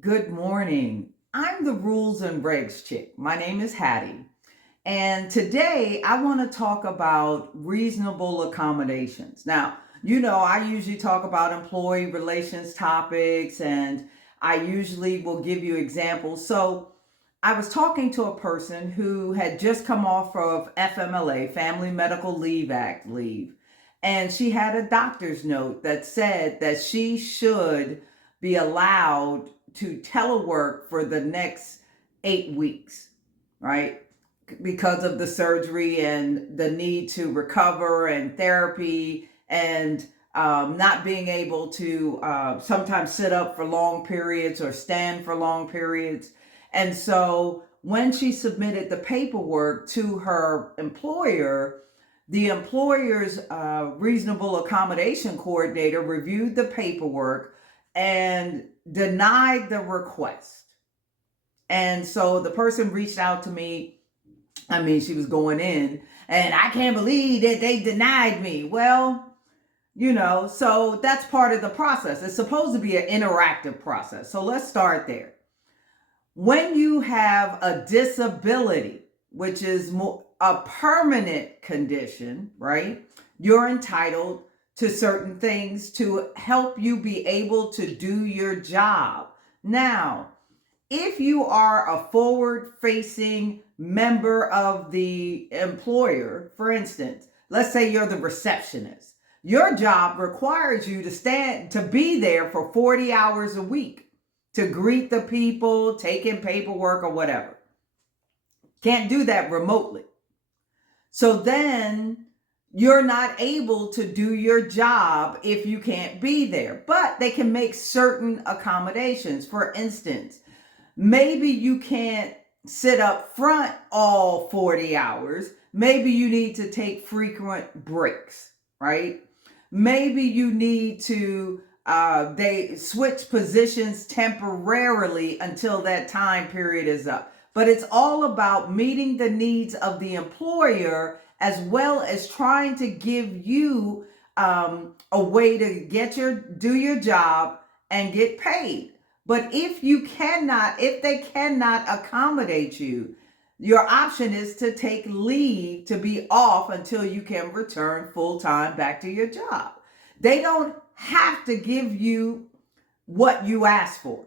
Good morning. I'm the rules and regs chick. My name is Hattie. And today I want to talk about reasonable accommodations. Now, I usually talk about employee relations topics and I usually will give you examples. So, I was talking to a person who had just come off of FMLA, Family Medical Leave Act leave, and she had a doctor's note that said that she should be allowed to telework for the next 8 weeks, right? Because of the surgery and the need to recover and therapy and not being able to sometimes sit up for long periods or stand for long periods. And so when she submitted the paperwork to her employer, the employer's reasonable accommodation coordinator reviewed the paperwork and denied the request. And so the person reached out to me. I mean, she was going in, and I can't believe that they denied me. Well, so that's part of the process. It's supposed to be an interactive process. So let's start there. When you have a disability, which is a permanent condition, right? You're entitled to certain things to help you be able to do your job. Now, if you are a forward facing member of the employer, for instance, let's say you're the receptionist, your job requires you to be there for 40 hours a week to greet the people, take in paperwork or whatever. Can't do that remotely. So then you're not able to do your job if you can't be there, but they can make certain accommodations. For instance, maybe you can't sit up front all 40 hours. Maybe you need to take frequent breaks, right? Maybe you need to they switch positions temporarily until that time period is up. But it's all about meeting the needs of the employer as well as trying to give you a way to do your job and get paid. But if they cannot accommodate you, your option is to take leave to be off until you can return full time back to your job. They don't have to give you what you ask for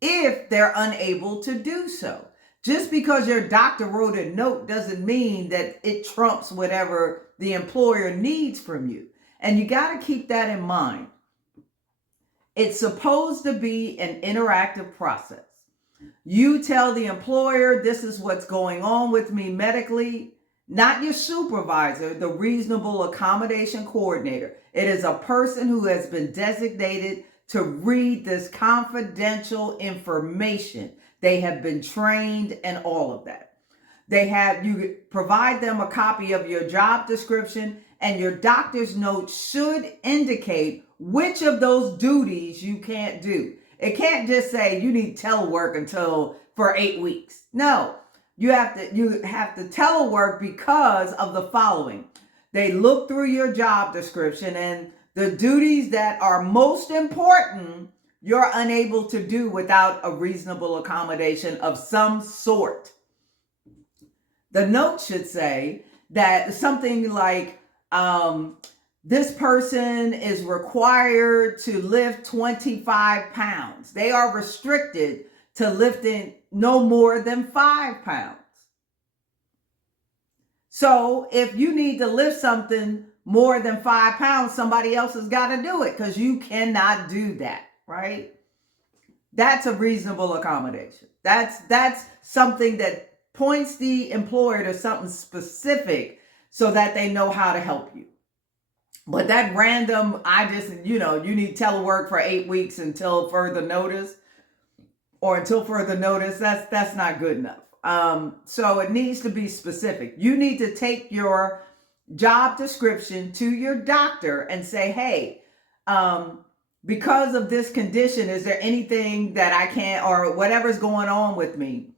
if they're unable to do so. Just because your doctor wrote a note doesn't mean that it trumps whatever the employer needs from you. And you got to keep that in mind. It's supposed to be an interactive process. You tell the employer, this is what's going on with me medically, not your supervisor, the reasonable accommodation coordinator. It is a person who has been designated to read this confidential information. They have been trained and all of that. You provide them a copy of your job description, and your doctor's note should indicate which of those duties you can't do. It can't just say you need telework for 8 weeks. No, you have to telework because of the following. They look through your job description, and the duties that are most important you're unable to do without a reasonable accommodation of some sort. The note should say that something like this person is required to lift 25 pounds. They are restricted to lifting no more than 5 pounds. So if you need to lift something more than 5 pounds, somebody else has got to do it because you cannot do that, right? That's a reasonable accommodation. That's something that points the employer to something specific so that they know how to help you. But that random, you need telework for 8 weeks until further notice, that's not good enough. So it needs to be specific. You need to take your job description to your doctor and say, hey, because of this condition, is there anything that I can't, or whatever's going on with me?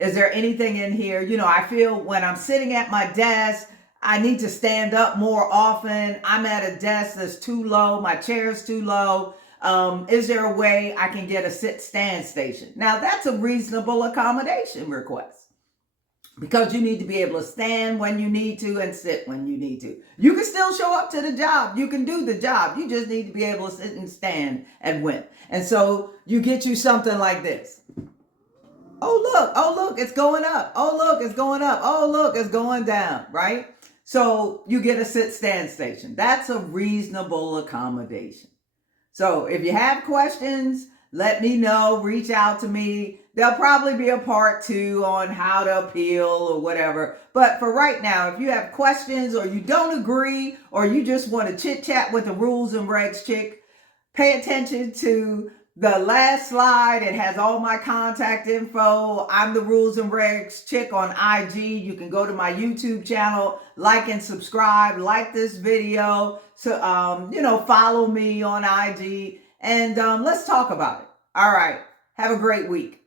Is there anything in here? I feel when I'm sitting at my desk, I need to stand up more often. I'm at a desk that's too low. My chair's too low. Is there a way I can get a sit-stand station? Now, that's a reasonable accommodation request because you need to be able to stand when you need to and sit when you need to. You can still show up to the job. You can do the job. You just need to be able to sit and stand and win. And so you get you something like this. Oh, look, it's going up. Oh, look, it's going up. Oh, look, it's going down, right? So you get a sit-stand station. That's a reasonable accommodation. So if you have questions, let me know, reach out to me. There'll probably be a part 2 on how to appeal or whatever. But for right now, if you have questions or you don't agree or you just want to chit chat with the rules and regs chick, pay attention to the last slide. It has all my contact info. I'm the rules and regs chick on IG. You can go to my YouTube channel, like and subscribe, like this video. So, follow me on IG and let's talk about it. All right. Have a great week.